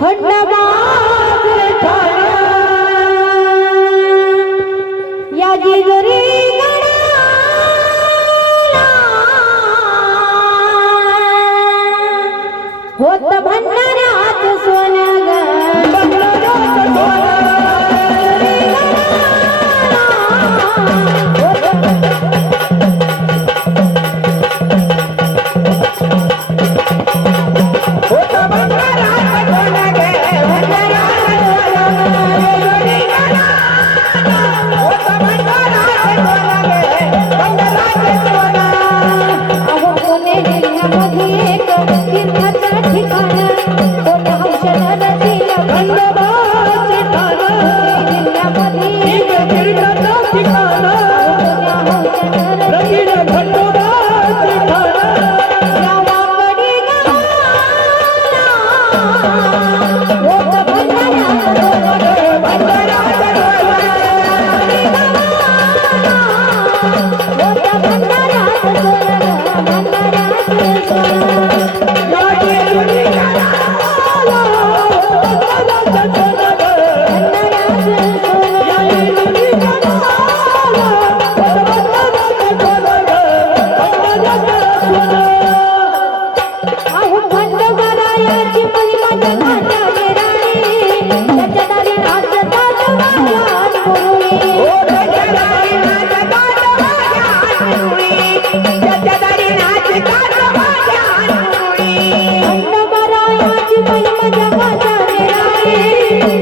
खंडबाज या जिजरी होत भंडारात सोन्या பட்டிடம்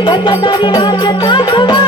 राजा तारी राजा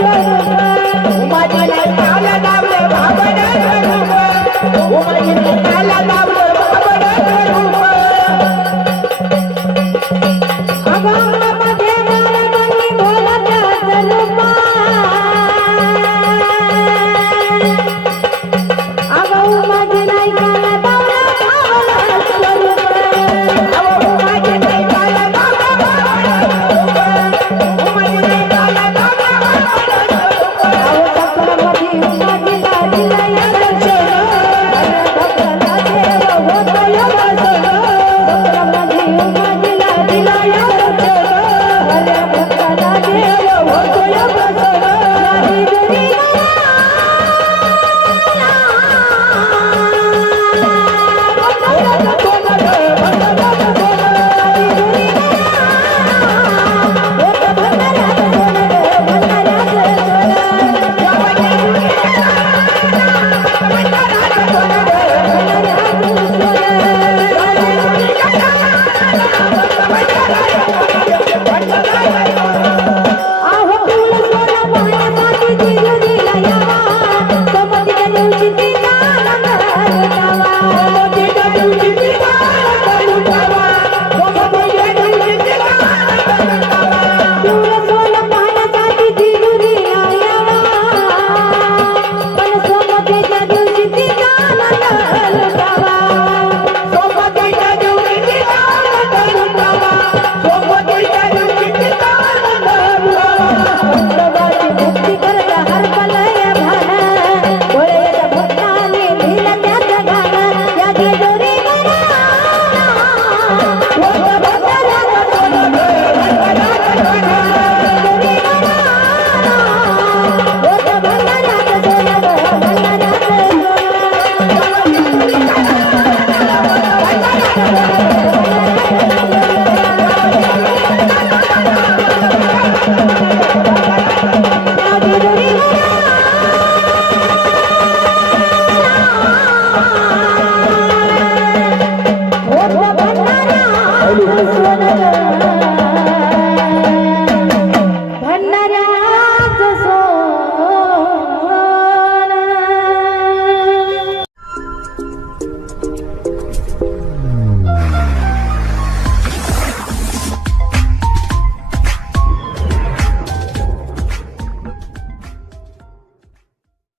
Thank you.